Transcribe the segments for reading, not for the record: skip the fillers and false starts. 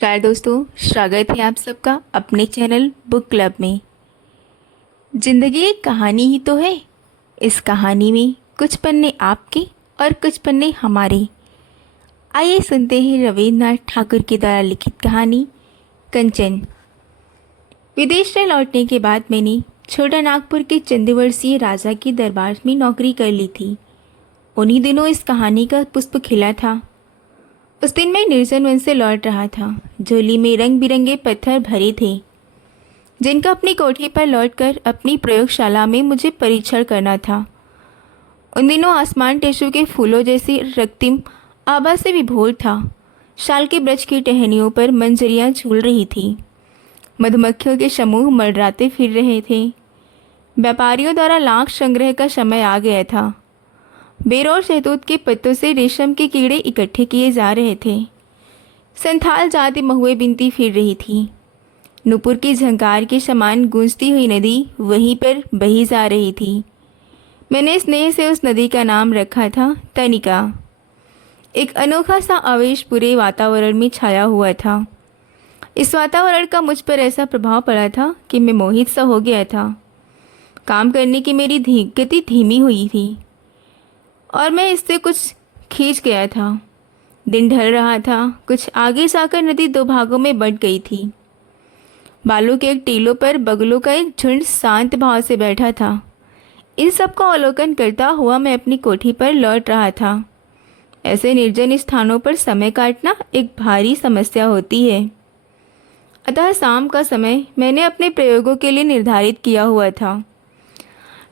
नमस्कार दोस्तों, स्वागत है आप सबका अपने चैनल बुक क्लब में। जिंदगी एक कहानी ही तो है। इस कहानी में कुछ पन्ने आपके और कुछ पन्ने हमारे। आइए सुनते हैं रविन्द्रनाथ ठाकुर के द्वारा लिखित कहानी कंचन। विदेश से लौटने के बाद मैंने छोटा नागपुर के चंद्रवर्षीय राजा के दरबार में नौकरी कर ली थी। उन्हीं दिनों इस कहानी का पुष्प खिला था। उस दिन मैं निर्जन वन से लौट रहा था। झोली में रंग बिरंगे पत्थर भरे थे, जिनका अपनी कोठी पर लौटकर अपनी प्रयोगशाला में मुझे परीक्षण करना था। उन दिनों आसमान टिश्यू के फूलों जैसी रक्तिम आभा से विभोर था। शाल के वृक्ष की टहनियों पर मंजरियां झूल रही थी। मधुमक्खियों के समूह मर्राते फिर रहे थे। व्यापारियों द्वारा लाख संग्रह का समय आ गया था। बेर और शहतूत के पत्तों से रेशम के कीड़े इकट्ठे किए जा रहे थे। संथाल जाति महुए बिनती फिर रही थी। नुपुर की झंकार के समान गूंजती हुई नदी वहीं पर बही जा रही थी। मैंने स्नेह से उस नदी का नाम रखा था तनिका। एक अनोखा सा आवेश पूरे वातावरण में छाया हुआ था। इस वातावरण का मुझ पर ऐसा प्रभाव पड़ा था कि मैं मोहित सा हो गया था। काम करने की मेरी गति धीमी हुई थी और मैं इससे कुछ खींच गया था। दिन ढल रहा था। कुछ आगे जाकर नदी दो भागों में बंट गई थी। बालू के एक टीलों पर बगुलों का एक झुंड शांत भाव से बैठा था। इन सब का अवलोकन करता हुआ मैं अपनी कोठी पर लौट रहा था। ऐसे निर्जन स्थानों पर समय काटना एक भारी समस्या होती है। अतः शाम का समय मैंने अपने प्रयोगों के लिए निर्धारित किया हुआ था।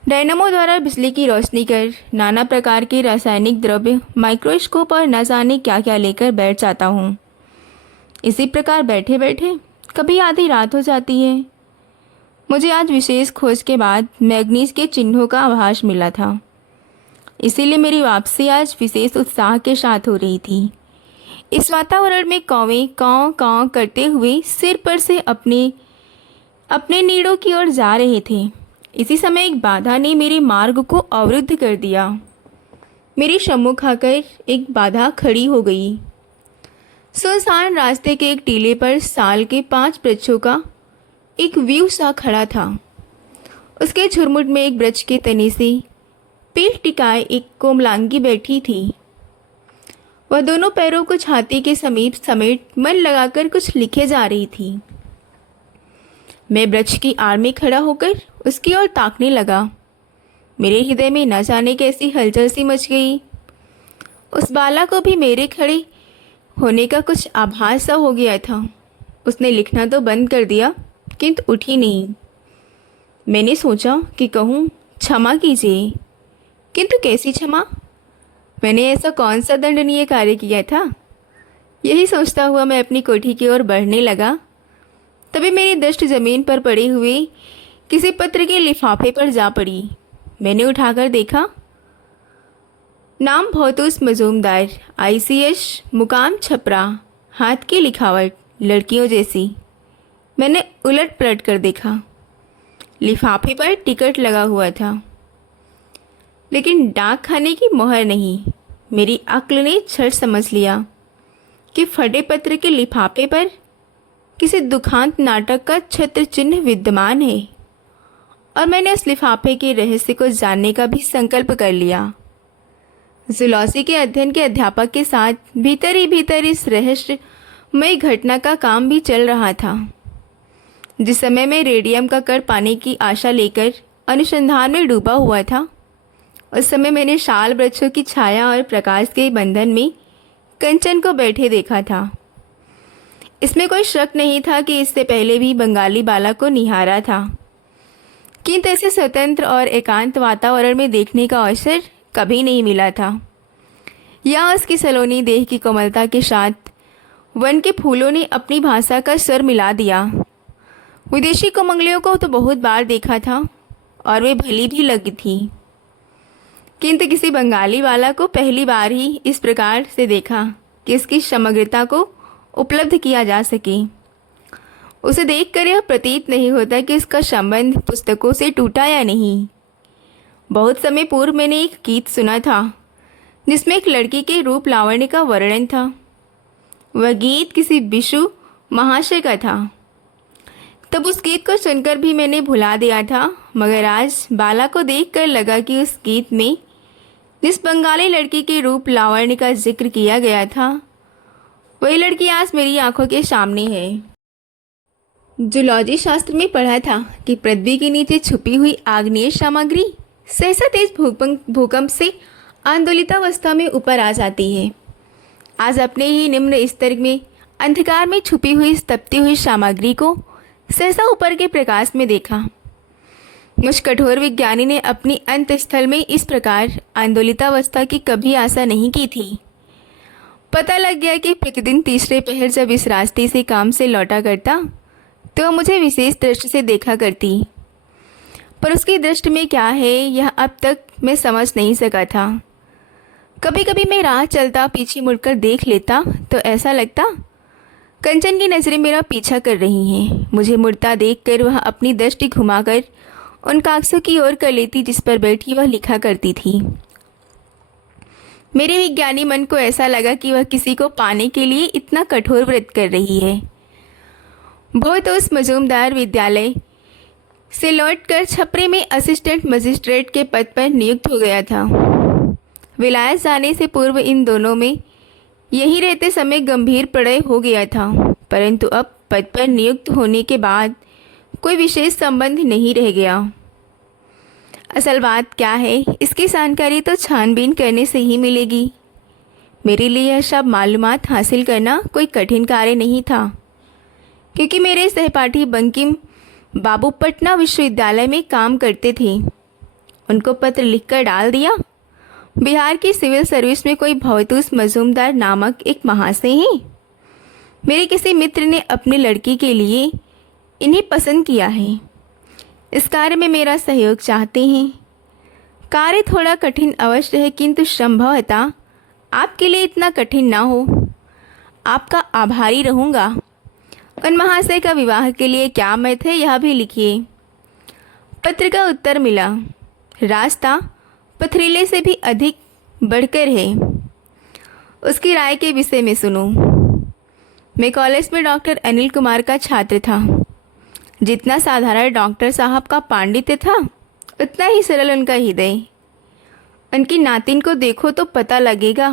डायनामो द्वारा बिजली की रोशनी कर नाना प्रकार के रासायनिक द्रव्य, माइक्रोस्कोप और न जाने क्या क्या लेकर बैठ जाता हूँ। इसी प्रकार बैठे बैठे कभी आधी रात हो जाती है। मुझे आज विशेष खोज के बाद मैग्नीज के चिन्हों का आभास मिला था। इसीलिए मेरी वापसी आज विशेष उत्साह के साथ हो रही थी। इस वातावरण में कौवे काँव काँव करते हुए सिर पर से अपने अपने नीड़ों की ओर जा रहे थे। इसी समय एक बाधा ने मेरे मार्ग को अवरुद्ध कर दिया। मेरे सम्मुख आकर एक बाधा खड़ी हो गई। सुनसान रास्ते के एक टीले पर साल के 5 वृक्षों का एक व्यू सा खड़ा था। उसके झुरमुट में एक वृक्ष के तने से पीठ टिकाए एक कोमलांगी बैठी थी। वह दोनों पैरों को छाती के समीप समेट मन लगाकर कुछ लिखे जा रही थी। मैं वृक्ष की आड़ में खड़ा होकर उसकी ओर ताकने लगा। मेरे हृदय में न जाने कैसी हलचल सी मच गई। उस बाला को भी मेरे खड़े होने का कुछ आभास सा हो गया था। उसने लिखना तो बंद कर दिया, किंतु उठी नहीं। मैंने सोचा कि कहूँ क्षमा कीजिए, किंतु कैसी क्षमा? मैंने ऐसा कौन सा दंडनीय कार्य किया था? यही सोचता हुआ मैं अपनी कोठी की ओर बढ़ने लगा। तभी मेरी दृष्टि जमीन पर पड़े हुए किसी पत्र के लिफाफे पर जा पड़ी। मैंने उठाकर देखा। नाम भौतूस मजूमदार, ICS, मुकाम छपरा, हाथ की लिखावट लड़कियों जैसी। मैंने उलट पलट कर देखा। लिफाफे पर टिकट लगा हुआ था, लेकिन डाक खाने की मोहर नहीं। मेरी अक्ल ने झट समझ लिया कि फटे पत्र के लिफाफे पर किसी दुखांत नाटक का छत्र चिन्ह विद्यमान है, और मैंने उस लिफाफे के रहस्य को जानने का भी संकल्प कर लिया। जूलॉजी के अध्ययन के अध्यापक के साथ भीतर ही भीतर इस रहस्यमय घटना का काम भी चल रहा था। जिस समय मैं रेडियम का कण पाने की आशा लेकर अनुसंधान में डूबा हुआ था, उस समय मैंने शाल वृक्षों की छाया और प्रकाश के बंधन में कंचन को बैठे देखा था। इसमें कोई शक नहीं था कि इससे पहले भी बंगाली बाला को निहारा था, किंतु ऐसे स्वतंत्र और एकांत वातावरण में देखने का अवसर कभी नहीं मिला था। या उसकी सलोनी देह की कोमलता के साथ वन के फूलों ने अपनी भाषा का स्वर मिला दिया। विदेशी कोमंगलियों को तो बहुत बार देखा था और वे भली भी लगी थी, किंतु किसी बंगाली वाला को पहली बार ही इस प्रकार से देखा कि इसकी समग्रता को उपलब्ध किया जा सके। उसे देखकर यह प्रतीत नहीं होता कि उसका संबंध पुस्तकों से टूटा या नहीं। बहुत समय पूर्व मैंने एक गीत सुना था जिसमें एक लड़की के रूप लावण्य का वर्णन था। वह गीत किसी विषु महाशय का था। तब उस गीत को सुनकर भी मैंने भुला दिया था, मगर आज बाला को देखकर लगा कि उस गीत में जिस बंगाली लड़की के रूप लावण्य का जिक्र किया गया था, वही लड़की आज मेरी आंखों के सामने है। जूलॉजी शास्त्र में पढ़ा था कि पृथ्वी के नीचे छुपी हुई आग्नेय सामग्री सहसा तेज भूकंप से आंदोलितावस्था में ऊपर आ जाती है। आज अपने ही निम्न स्तर में अंधकार में छुपी हुई तपती हुई सामग्री को सहसा ऊपर के प्रकाश में देखा। मुझ कठोर विज्ञानी ने अपनी अंत स्थल में इस प्रकार आंदोलितावस्था की कभी आशा नहीं की थी। पता लग गया कि प्रतिदिन तीसरे पहर जब इस रास्ते से काम से लौटा करता तो मुझे विशेष दृष्टि से देखा करती, पर उसकी दृष्टि में क्या है यह अब तक मैं समझ नहीं सका था। कभी कभी मैं राह चलता पीछे मुड़कर देख लेता तो ऐसा लगता कंचन की नज़रें मेरा पीछा कर रही हैं। मुझे मुड़ता देखकर वह अपनी दृष्टि घुमाकर उन कागज़ों की ओर कर लेती जिस पर बैठी वह लिखा करती थी। मेरे विज्ञानी मन को ऐसा लगा कि वह किसी को पाने के लिए इतना कठोर व्रत कर रही है। भोतोस मजूमदार विद्यालय से लौटकर छपरे में असिस्टेंट मजिस्ट्रेट के पद पर नियुक्त हो गया था। विलायत जाने से पूर्व इन दोनों में यही रहते समय गंभीर प्रणय हो गया था, परंतु अब पद पर नियुक्त होने के बाद कोई विशेष संबंध नहीं रह गया। असल बात क्या है इसकी जानकारी तो छानबीन करने से ही मिलेगी। मेरे लिए यह सब मालूमात हासिल करना कोई कठिन कार्य नहीं था, क्योंकि मेरे सहपाठी बंकिम बाबू पटना विश्वविद्यालय में काम करते थे। उनको पत्र लिखकर डाल दिया। बिहार की सिविल सर्विस में कोई भवतूस मजूमदार नामक एक महाशय हैं। मेरे किसी मित्र ने अपनी लड़की के लिए इन्हें पसंद किया है। इस कार्य में मेरा सहयोग चाहते हैं। कार्य थोड़ा कठिन अवश्य है, किंतु संभवतः आपके लिए इतना कठिन ना हो। आपका आभारी रहूँगा। उन महाशय का विवाह के लिए क्या मत है यह भी लिखिए। पत्र का उत्तर मिला। रास्ता पथरीले से भी अधिक बढ़कर है। उसकी राय के विषय में सुनो। मैं कॉलेज में डॉक्टर अनिल कुमार का छात्र था। जितना साधारण डॉक्टर साहब का पांडित्य था उतना ही सरल उनका हृदय। उनकी नातिन को देखो तो पता लगेगा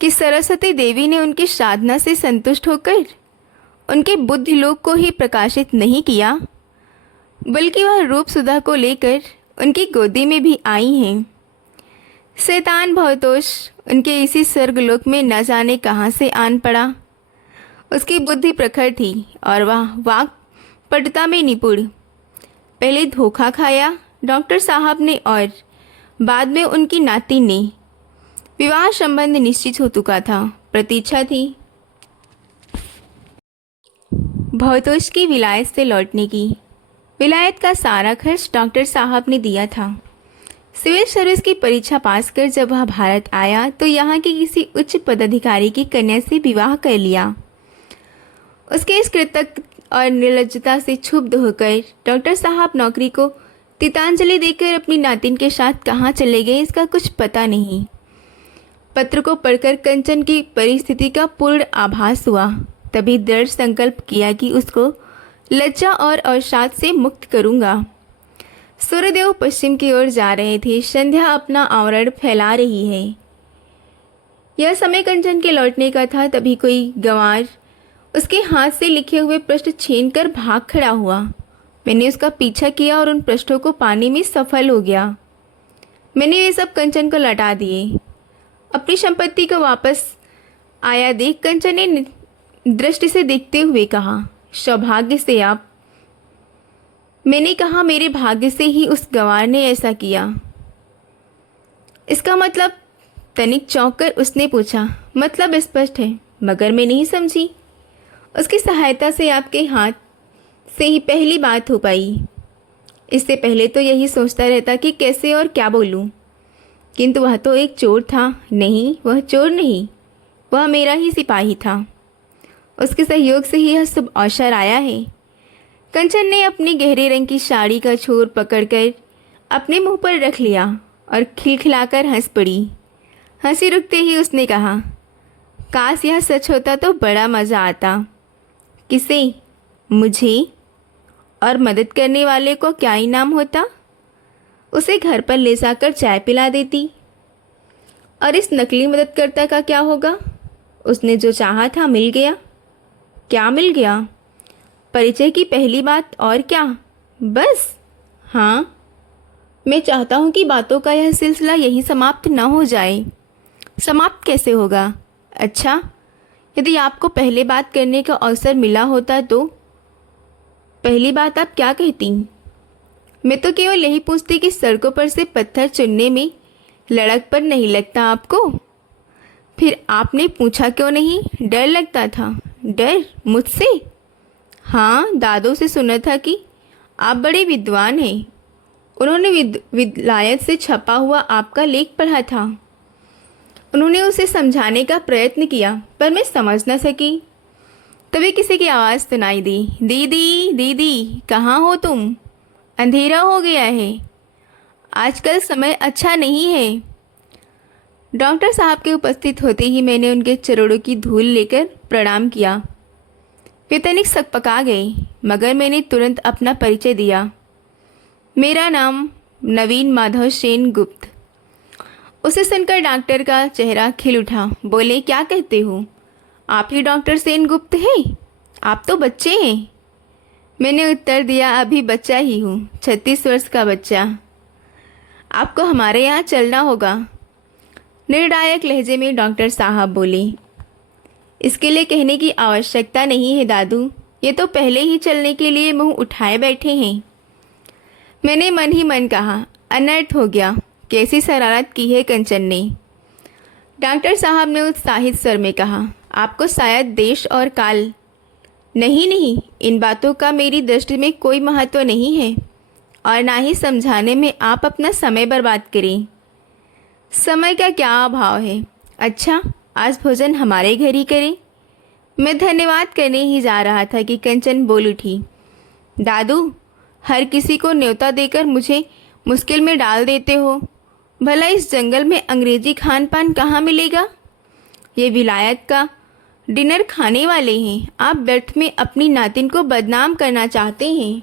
कि सरस्वती देवी ने उनकी साधना से संतुष्ट होकर उनके बुद्धि लोक को ही प्रकाशित नहीं किया, बल्कि वह रूप सुधा को लेकर उनकी गोदी में भी आई हैं। शैतान भवतोष उनके इसी स्वर्गलोक में न जाने कहाँ से आन पड़ा। उसकी बुद्धि प्रखर थी और वह वाक पटुता में निपुण। पहले धोखा खाया डॉक्टर साहब ने और बाद में उनकी नाती ने। विवाह संबंध निश्चित हो चुका था। प्रतीक्षा थी भवतोष की विलायत से लौटने की। विलायत का सारा खर्च डॉक्टर साहब ने दिया था। सिविल सर्विस की परीक्षा पास कर जब वह भारत आया तो यहाँ के किसी उच्च पदाधिकारी की कन्या से विवाह कर लिया। उसके इस कृतज्ञ और निर्लज्जता से क्षुब्ध होकर डॉक्टर साहब नौकरी को तितांजलि देकर अपनी नातिन के साथ कहाँ चले गए इसका कुछ पता नहीं। पत्र को पढ़कर कंचन की परिस्थिति का पूर्ण आभास हुआ। तभी दृढ़ संकल्प किया कि उसको लज्जा और अवसाद से मुक्त करूँगा। सूर्यदेव पश्चिम की ओर जा रहे थे। संध्या अपना आवरण फैला रही है। यह समय कंचन के लौटने का था। तभी कोई गंवार उसके हाथ से लिखे हुए पृष्ठ छीनकर भाग खड़ा हुआ। मैंने उसका पीछा किया और उन पृष्ठों को पाने में सफल हो गया। मैंने वे सब कंचन को लौटा दिए। अपनी संपत्ति को वापस आया देख कंचन ने दृष्टि से देखते हुए कहा, सौभाग्य से आप। मैंने कहा, मेरे भाग्य से ही उस गंवार ने ऐसा किया। इसका मतलब? तनिक चौंक कर उसने पूछा। मतलब स्पष्ट है, मगर मैं नहीं समझी। उसकी सहायता से आपके हाथ से ही पहली बात हो पाई। इससे पहले तो यही सोचता रहता कि कैसे और क्या बोलूं, किंतु वह तो एक चोर था। नहीं, वह चोर नहीं, वह मेरा ही सिपाही था। उसके सहयोग से ही यह सब अवसर आया है। कंचन ने अपनी गहरे रंग की साड़ी का छोर पकड़कर अपने मुंह पर रख लिया और खिलखिलाकर हंस पड़ी। हंसी रुकते ही उसने कहा, काश यह सच होता तो बड़ा मज़ा आता। किसे? मुझे? और मदद करने वाले को क्या इनाम होता? उसे घर पर ले जाकर चाय पिला देती। और इस नकली मददकर्ता का क्या होगा? उसने जो चाहा था मिल गया। क्या मिल गया? परिचय की पहली बात, और क्या? बस? हाँ, मैं चाहता हूँ कि बातों का यह सिलसिला यहीं समाप्त न हो जाए। समाप्त कैसे होगा? अच्छा, यदि आपको पहले बात करने का अवसर मिला होता तो पहली बात आप क्या कहती? मैं तो केवल यही पूछती कि सड़कों पर से पत्थर चुनने में लड़क पर नहीं लगता आपको? फिर आपने पूछा क्यों नहीं? डर लगता था? डर? मुझसे? हाँ, दादों से सुना था कि आप बड़े विद्वान हैं। उन्होंने विलायत से छपा हुआ आपका लेख पढ़ा था। उन्होंने उसे समझाने का प्रयत्न किया, पर मैं समझ न सकी। तभी किसी की आवाज़ सुनाई दी, दीदी दीदी, कहाँ हो तुम? अंधेरा हो गया है, आजकल समय अच्छा नहीं है। डॉक्टर साहब के उपस्थित होते ही मैंने उनके चरणों की धूल लेकर प्रणाम किया। वे तनिक सकपका गए, मगर मैंने तुरंत अपना परिचय दिया। मेरा नाम नवीन माधव सेन गुप्त। उसे सुनकर डॉक्टर का चेहरा खिल उठा। बोले, क्या कहते हो? आप ही डॉक्टर सेन गुप्त हैं? आप तो बच्चे हैं। मैंने उत्तर दिया, अभी बच्चा ही हूँ, 36 वर्ष का बच्चा। आपको हमारे यहाँ चलना होगा, निर्णायक लहजे में डॉक्टर साहब बोले। इसके लिए कहने की आवश्यकता नहीं है दादू, ये तो पहले ही चलने के लिए मुंह उठाए बैठे हैं। मैंने मन ही मन कहा, अनर्थ हो गया, कैसी शरारत की है कंचन ने। डॉक्टर साहब ने उत्साहित स्वर में कहा, आपको शायद देश और काल, नहीं, इन बातों का मेरी दृष्टि में कोई महत्व नहीं है, और ना ही समझाने में आप अपना समय बर्बाद करें। समय का क्या अभाव है। अच्छा, आज भोजन हमारे घर ही करें। मैं धन्यवाद करने ही जा रहा था कि कंचन बोल उठी, दादू, हर किसी को न्योता देकर मुझे मुश्किल में डाल देते हो। भला इस जंगल में अंग्रेजी खान पान कहाँ मिलेगा? ये विलायत का डिनर खाने वाले हैं, आप व्यर्थ में अपनी नातिन को बदनाम करना चाहते हैं।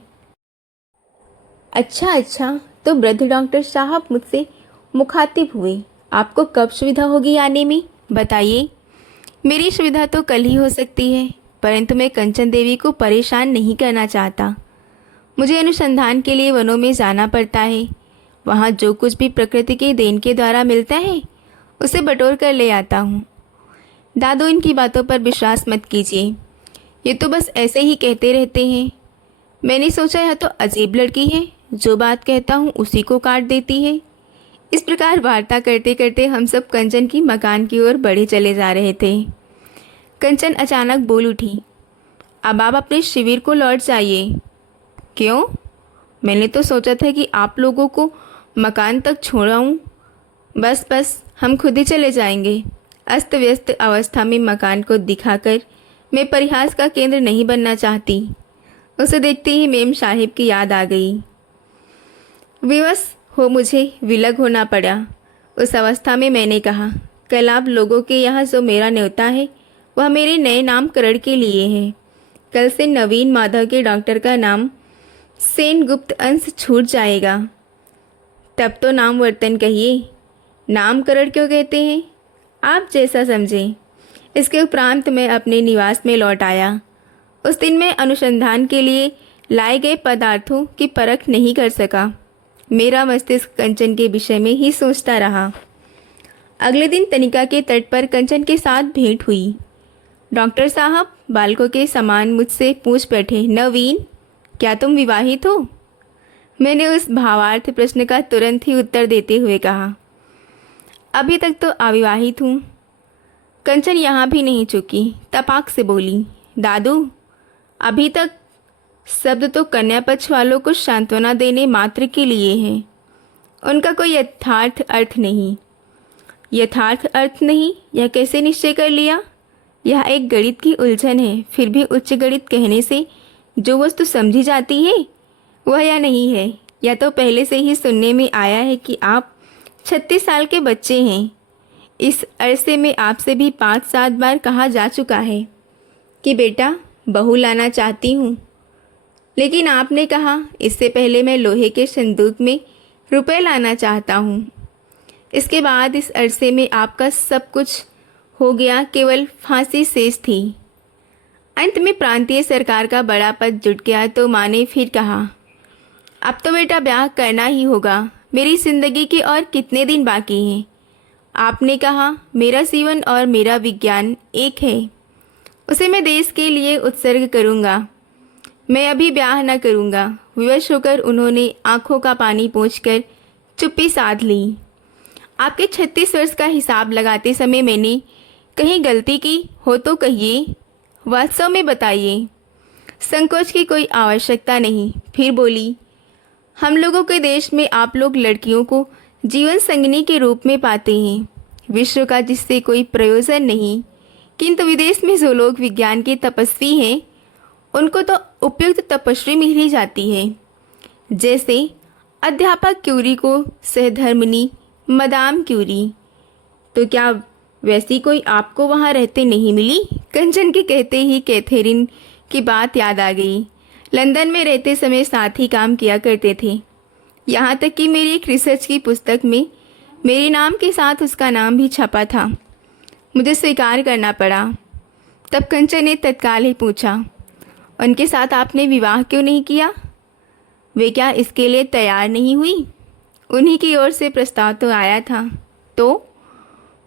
अच्छा, तो वृद्ध डॉक्टर साहब मुझसे मुखातिब हुए। आपको कब सुविधा होगी आने में, बताइए। मेरी सुविधा तो कल ही हो सकती है, परंतु मैं कंचन देवी को परेशान नहीं करना चाहता। मुझे अनुसंधान के लिए वनों में जाना पड़ता है। वहाँ जो कुछ भी प्रकृति के देन के द्वारा मिलता है उसे बटोर कर ले आता हूँ। दादू, इनकी बातों पर विश्वास मत कीजिए, ये तो बस ऐसे ही कहते रहते हैं। मैंने सोचा यह तो अजीब लड़की है, जो बात कहता हूँ उसी को काट देती है। इस प्रकार वार्ता करते करते हम सब कंचन की मकान की ओर बढ़े चले जा रहे थे। कंचन अचानक बोल उठी, अब आप अपने शिविर को लौट जाइए। क्यों? मैंने तो सोचा था कि आप लोगों को मकान तक छोड़ाऊँ। बस, हम खुद ही चले जाएंगे। अस्त व्यस्त अवस्था में मकान को दिखाकर मैं परिहास का केंद्र नहीं बनना चाहती। उसे देखते ही मेम साहिब की याद आ गई। विवश हो मुझे विलग होना पड़ा। उस अवस्था में मैंने कहा, कल आप लोगों के यहाँ जो मेरा न्योता है वह मेरे नए नामकरण के लिए है। कल से नवीन माधव के डॉक्टर का नाम सेन गुप्त अंश छूट जाएगा। तब तो नाम वर्तन कहिए, नामकरण क्यों कहते हैं, आप जैसा समझें। इसके उपरांत मैं अपने निवास में लौट आया। उस दिन मैं अनुसंधान के लिए लाए गए पदार्थों की परख नहीं कर सका। मेरा मस्तिष्क कंचन के विषय में ही सोचता रहा। अगले दिन तनिका के तट पर कंचन के साथ भेंट हुई। डॉक्टर साहब बालकों के समान मुझसे पूछ बैठे, नवीन, क्या तुम विवाहित हो? मैंने उस भावार्थ प्रश्न का तुरंत ही उत्तर देते हुए कहा, अभी तक तो अविवाहित हूँ। कंचन यहाँ भी नहीं चुकी, तपाक से बोली, दादू, अभी तक शब्द तो कन्या पक्ष वालों को सांत्वना देने मात्र के लिए है, उनका कोई यथार्थ अर्थ नहीं। यथार्थ अर्थ नहीं, यह कैसे निश्चय कर लिया? यह एक गणित की उलझन है। फिर भी उच्च गणित कहने से जो वस्तु समझी जाती है वह यह नहीं है। या तो पहले से ही सुनने में आया है कि आप 36 साल के बच्चे हैं। इस अरसे में आपसे भी 5-7 बार कहा जा चुका है कि बेटा बहू लाना चाहती हूँ, लेकिन आपने कहा इससे पहले मैं लोहे के संदूक में रुपए लाना चाहता हूँ। इसके बाद इस अरसे में आपका सब कुछ हो गया, केवल फांसी शेष थी। अंत में प्रांतीय सरकार का बड़ा पद जुट गया तो माँ ने फिर कहा, अब तो बेटा ब्याह करना ही होगा, मेरी ज़िंदगी के और कितने दिन बाकी हैं। आपने कहा मेरा जीवन और मेरा विज्ञान एक है, उसे मैं देश के लिए उत्सर्ग करूँगा। मैं अभी ब्याह न करूँगा। विवश होकर उन्होंने आंखों का पानी पोंछकर चुप्पी साध ली। आपके 36 वर्ष का हिसाब लगाते समय मैंने कहीं गलती की हो तो कहिए, वास्तव में बताइए। संकोच की कोई आवश्यकता नहीं। फिर बोली, हम लोगों के देश में आप लोग लड़कियों को जीवन संगिनी के रूप में पाते हैं, विश्व का जिससे कोई प्रयोजन नहीं, किंतु विदेश में जो लोग विज्ञान के तपस्वी हैं उनको तो उपयुक्त तपस्वी मिल ही जाती है। जैसे अध्यापक क्यूरी को सहधर्मिणी मदाम क्यूरी। तो क्या वैसी कोई आपको वहाँ रहते नहीं मिली? कंचन के कहते ही कैथेरिन की बात याद आ गई। लंदन में रहते समय साथ ही काम किया करते थे, यहाँ तक कि मेरी एक रिसर्च की पुस्तक में मेरे नाम के साथ उसका नाम भी छपा था। मुझे स्वीकार करना पड़ा। तब कंचन ने तत्काल ही पूछा, उनके साथ आपने विवाह क्यों नहीं किया? वे क्या इसके लिए तैयार नहीं हुई? उन्हीं की ओर से प्रस्ताव तो आया था, तो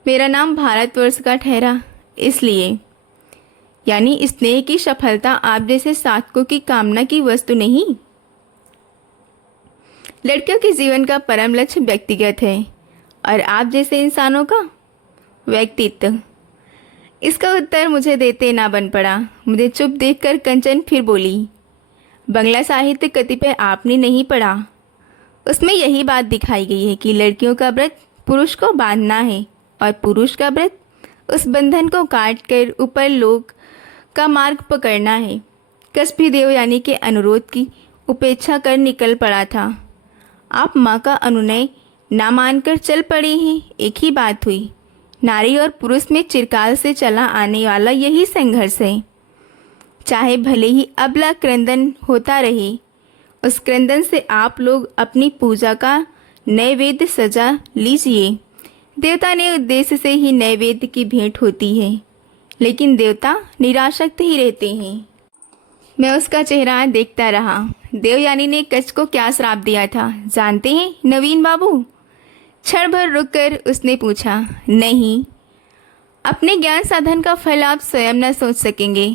मेरा नाम भारतवर्ष का ठहरा, इसलिए। यानी स्नेह की सफलता आप जैसे साधकों की कामना की वस्तु नहीं। लड़कियों के जीवन का परम लक्ष्य व्यक्तिगत है और आप जैसे इंसानों का व्यक्तित्व। इसका उत्तर मुझे देते ना बन पड़ा। मुझे चुप देखकर कंचन फिर बोली, बंगला साहित्य कतिपय आपने नहीं पढ़ा? उसमें यही बात दिखाई गई है कि लड़कियों का व्रत पुरुष को बांधना है और पुरुष का व्रत उस बंधन को काट कर ऊपर लोक का मार्ग पकड़ना है। कस्बी देव यानी के अनुरोध की उपेक्षा कर निकल पड़ा था। आप माँ का अनुनय ना मानकर चल पड़े हैं। एक ही बात हुई। नारी और पुरुष में चिरकाल से चला आने वाला यही संघर्ष है। चाहे भले ही अबला क्रंदन होता रहे, उस क्रंदन से आप लोग अपनी पूजा का नैवेद्य सजा लीजिए। देवता ने उद्देश्य से ही नैवेद्य की भेंट होती है, लेकिन देवता निराशक्त ही रहते हैं। मैं उसका चेहरा देखता रहा। देवयानी ने कच्छ को क्या श्राप दिया था जानते हैं नवीन बाबू? क्षण भर रुककर उसने पूछा, नहीं। अपने ज्ञान साधन का फल आप स्वयं न सोच सकेंगे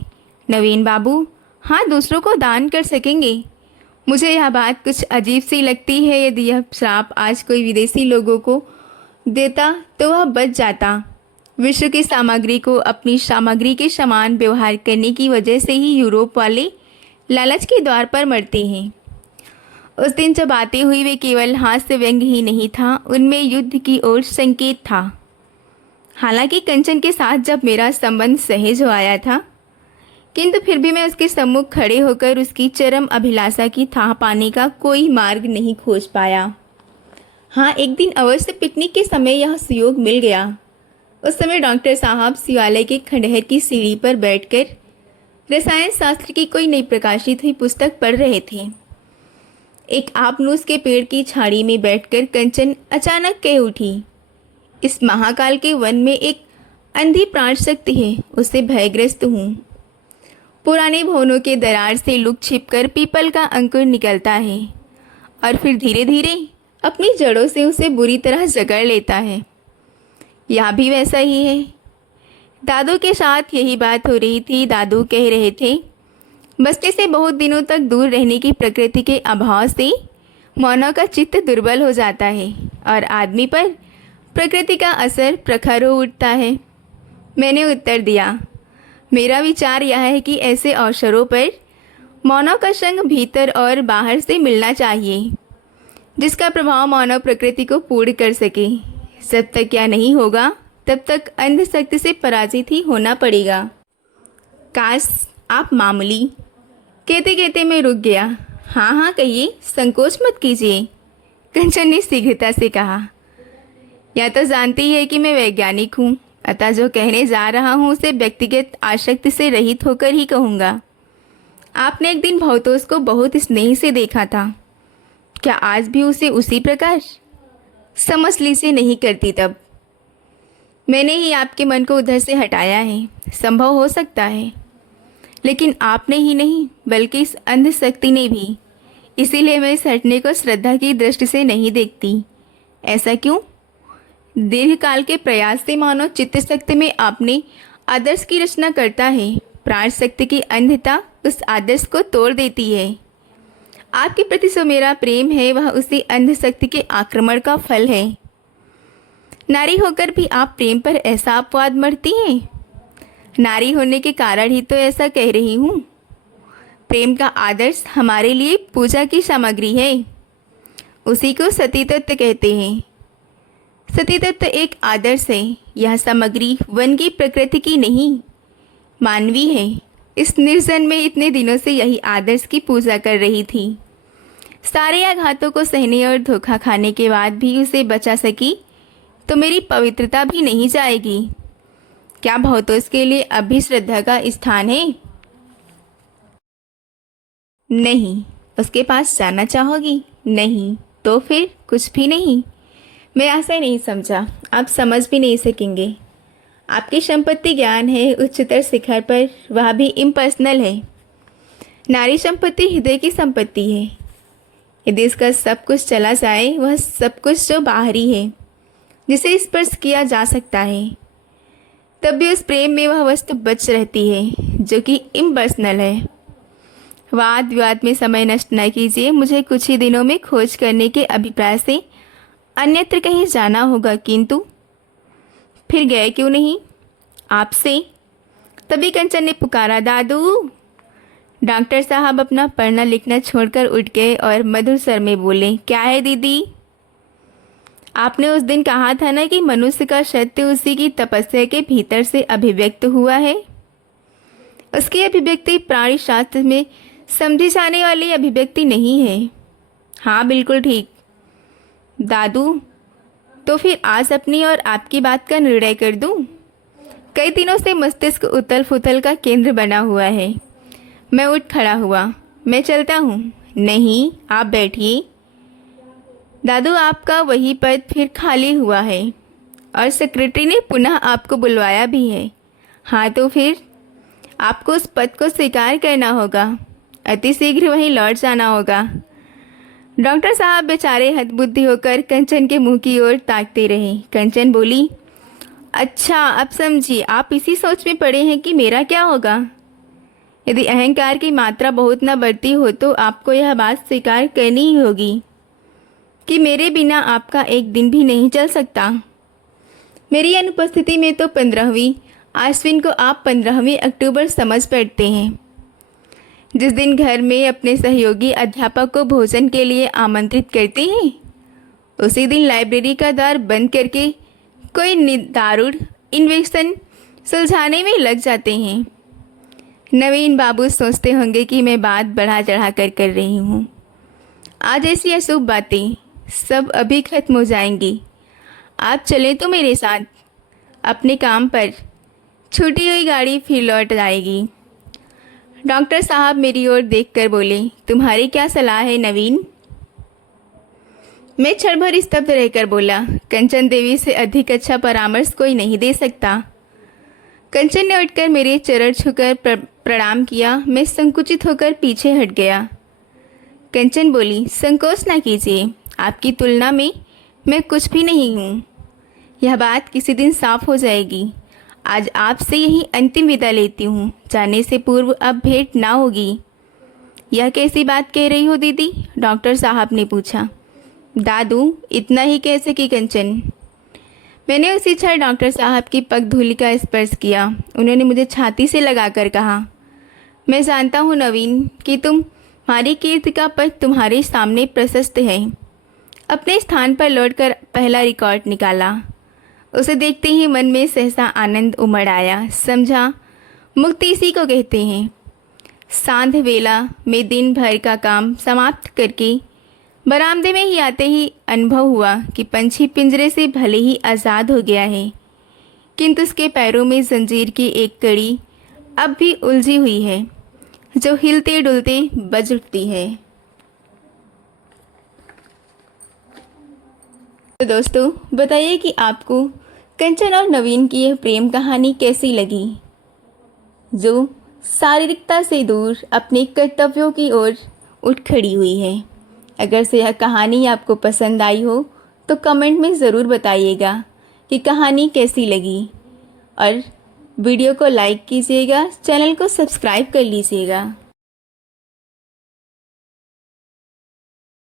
नवीन बाबू, हाँ दूसरों को दान कर सकेंगे। मुझे यह बात कुछ अजीब सी लगती है। यदि यह श्राप आज कोई विदेशी लोगों को देता तो वह बच जाता। विश्व की सामग्री को अपनी सामग्री के समान व्यवहार करने की वजह से ही यूरोप वाले लालच के द्वार पर मरते हैं। उस दिन जब आते हुए वे केवल हास्य व्यंग ही नहीं था, उनमें युद्ध की ओर संकेत था। हालांकि कंचन के साथ जब मेरा संबंध सहज हो आया था, किंतु फिर भी मैं उसके सम्मुख खड़े होकर उसकी चरम अभिलाषा की थाह पाने का कोई मार्ग नहीं खोज पाया। हाँ, एक दिन अवश्य पिकनिक के समय यह सुयोग मिल गया। उस समय डॉक्टर साहब शिवालय के खंडहर की सीढ़ी पर बैठकर रसायन शास्त्र की कोई नई प्रकाशित हुई पुस्तक पढ़ रहे थे। एक आपनूस के पेड़ की छाड़ी में बैठकर कंचन अचानक कह उठी, इस महाकाल के वन में एक अंधी प्राण शक्ति है, उससे भयग्रस्त हूँ। पुराने भवनों के दरार से लुक छिपकर पीपल का अंकुर निकलता है और फिर धीरे धीरे अपनी जड़ों से उसे बुरी तरह जकड़ लेता है। यहाँ भी वैसा ही है। दादू के साथ यही बात हो रही थी। दादू कह रहे थे, बस्ती से बहुत दिनों तक दूर रहने की प्रकृति के अभाव से मानव का चित्त दुर्बल हो जाता है और आदमी पर प्रकृति का असर प्रखर हो उठता है। मैंने उत्तर दिया, मेरा विचार यह है कि ऐसे अवसरों पर मानव का संग भीतर और बाहर से मिलना चाहिए, जिसका प्रभाव मानव प्रकृति को पूर्ण कर सके। जब तक यह नहीं होगा तब तक अंधशक्ति से पराजित ही होना पड़ेगा। काश आप मामूली। कहते कहते मैं रुक गया। हाँ हाँ कहिए, संकोच मत कीजिए, कंचन ने शीघ्रता से कहा। यह तो जानती है कि मैं वैज्ञानिक हूँ, अतः जो कहने जा रहा हूँ उसे व्यक्तिगत आसक्ति से रहित होकर ही कहूँगा। आपने एक दिन भवतोष को बहुत स्नेह से देखा था, क्या आज भी उसे उसी प्रकार? समझ लीजिए नहीं करती तब। मैंने ही आपके मन को उधर से हटाया है, संभव हो सकता है, लेकिन आपने ही नहीं बल्कि इस अंध शक्ति ने भी। इसीलिए मैं इस हटने को श्रद्धा की दृष्टि से नहीं देखती। ऐसा क्यों? दीर्घकाल के प्रयास से मानो चित्त शक्ति में आपने आदर्श की रचना करता है। प्राण शक्ति की अंधता उस आदर्श को तोड़ देती है। आपके प्रति जो मेरा प्रेम है वह उसी अंध शक्ति के आक्रमण का फल है। नारी होकर भी आप प्रेम पर ऐसा अपवाद मढ़ती हैं। नारी होने के कारण ही तो ऐसा कह रही हूँ। प्रेम का आदर्श हमारे लिए पूजा की सामग्री है। उसी को सती तत्व कहते हैं। सती तत्व एक आदर्श है। यह सामग्री वन की प्रकृति की नहीं, मानवी है। इस निर्जन में इतने दिनों से यही आदर्श की पूजा कर रही थी। सारे आघातों को सहने और धोखा खाने के बाद भी उसे बचा सकी तो मेरी पवित्रता भी नहीं जाएगी। क्या भवतोष के लिए अब भी श्रद्धा का स्थान है? नहीं। उसके पास जाना चाहोगी? नहीं। तो फिर कुछ भी नहीं। मैं ऐसा नहीं समझा, आप समझ भी नहीं सकेंगे। आपकी संपत्ति ज्ञान है उच्चतर शिखर पर, वह भी इम्पर्सनल है। नारी संपत्ति हृदय की संपत्ति है। यदि इसका सब कुछ चला जाए, वह सब कुछ जो बाहरी है जिसे स्पर्श किया जा सकता है, तब भी उस प्रेम में वह वस्तु बच रहती है जो कि इम्पर्सनल है। वाद विवाद में समय नष्ट न कीजिए। मुझे कुछ ही दिनों में खोज करने के अभिप्राय से अन्यत्र कहीं जाना होगा, किंतु फिर गए क्यों नहीं? आपसे। तभी कंचन ने पुकारा, दादू। डॉक्टर साहब अपना पढ़ना लिखना छोड़कर उठ गए और मधुर स्वर में बोले, क्या है दीदी? आपने उस दिन कहा था ना कि मनुष्य का सत्य उसी की तपस्या के भीतर से अभिव्यक्त हुआ है। उसकी अभिव्यक्ति प्राणी शास्त्र में समझी जाने वाली अभिव्यक्ति नहीं है। हाँ, बिल्कुल ठीक दादू। तो फिर आज अपनी और आपकी बात का निर्णय कर दूं? कई दिनों से मस्तिष्क उथल फुथल का केंद्र बना हुआ है। मैं उठ खड़ा हुआ। मैं चलता हूँ। नहीं, आप बैठिए। दादू, आपका वही पद फिर खाली हुआ है और सेक्रेटरी ने पुनः आपको बुलवाया भी है। हाँ, तो फिर आपको उस पद को स्वीकार करना होगा। अति शीघ्र वहीं लौट जाना होगा। डॉक्टर साहब बेचारे हतबुद्धि होकर कंचन के मुंह की ओर ताकते रहे। कंचन बोली, अच्छा अब समझिए, आप इसी सोच में पड़े हैं कि मेरा क्या होगा। यदि अहंकार की मात्रा बहुत न बढ़ती हो तो आपको यह बात स्वीकार करनी ही होगी कि मेरे बिना आपका एक दिन भी नहीं चल सकता। मेरी अनुपस्थिति में तो 15वीं आश्विन को आप 15वीं अक्टूबर समझ बैठते हैं। जिस दिन घर में अपने सहयोगी अध्यापक को भोजन के लिए आमंत्रित करते हैं, उसी दिन लाइब्रेरी का द्वार बंद करके कोई दारुण इन्वेक्शन सुलझाने में लग जाते हैं। नवीन बाबू सोचते होंगे कि मैं बात बढ़ा चढ़ा कर रही हूँ। आज ऐसी अशुभ बातें सब अभी खत्म हो जाएंगी। आप चलें तो मेरे साथ अपने काम पर। छूटी हुई गाड़ी फिर लौट आएगी। डॉक्टर साहब मेरी ओर देखकर बोले, तुम्हारी क्या सलाह है नवीन? मैं क्षण भर स्तब्ध रहकर बोला, कंचन देवी से अधिक अच्छा परामर्श कोई नहीं दे सकता। कंचन ने उठकर मेरे चरण छूकर प्रणाम किया। मैं संकुचित होकर पीछे हट गया। कंचन बोली, संकोच ना कीजिए, आपकी तुलना में मैं कुछ भी नहीं हूँ। यह बात किसी दिन साफ हो जाएगी। आज आपसे यही अंतिम विदा लेती हूँ। जाने से पूर्व अब भेंट ना होगी। यह कैसी बात कह रही हो दीदी? डॉक्टर साहब ने पूछा। दादू, इतना ही कह सकी कंचन। मैंने उसी क्षण डॉक्टर साहब की पगधूलि का स्पर्श किया। उन्होंने मुझे छाती से लगाकर कहा, मैं जानता हूँ नवीन कि तुम्हारी कीर्ति का पथ तुम्हारे सामने प्रशस्त है। अपने स्थान पर लौटकर पहला रिकॉर्ड निकाला। उसे देखते ही मन में सहसा आनंद उमड़ आया। समझा, मुक्ति इसी को कहते हैं। सांध वेला में दिन भर का काम समाप्त करके बरामदे में ही आते ही अनुभव हुआ कि पंछी पिंजरे से भले ही आज़ाद हो गया है, किंतु उसके पैरों में जंजीर की एक कड़ी अब भी उलझी हुई है। जो हिलते डुलते बज उठती है। तो दोस्तों बताइए कि आपको कंचन और नवीन की यह प्रेम कहानी कैसी लगी, जो शारीरिकता से दूर अपने कर्तव्यों की ओर उठ खड़ी हुई है। अगर से यह कहानी आपको पसंद आई हो तो कमेंट में ज़रूर बताइएगा कि कहानी कैसी लगी, और वीडियो को लाइक कीजिएगा, चैनल को सब्सक्राइब कर लीजिएगा।